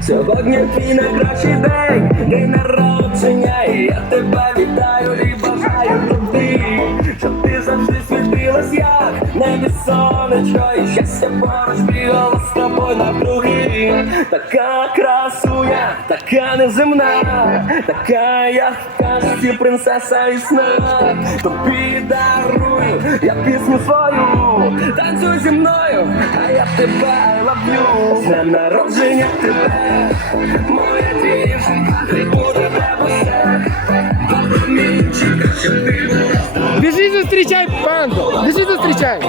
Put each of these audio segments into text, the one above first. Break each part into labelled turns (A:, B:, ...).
A: Сьогодні твій найкращий день, день народження, і я тебе вітаю і бажаю тобі, щоб ти завжди світилась, як небі сонечко, і щастя поруч бігала з тобою навкруги. Така красуня, така неземна, така я в казці принцеса і сна. Тобі дарую, я пісню свою танцюй зі мною, а я тебе ловлю. З днем народження тебе, моя дівчинка, хай буде в тебе все. Щоб ти була
B: Біжи зустрічай панду! Біжи зустрічай!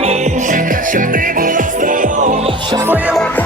A: Мінчика, щоб ти була здорова, щаслива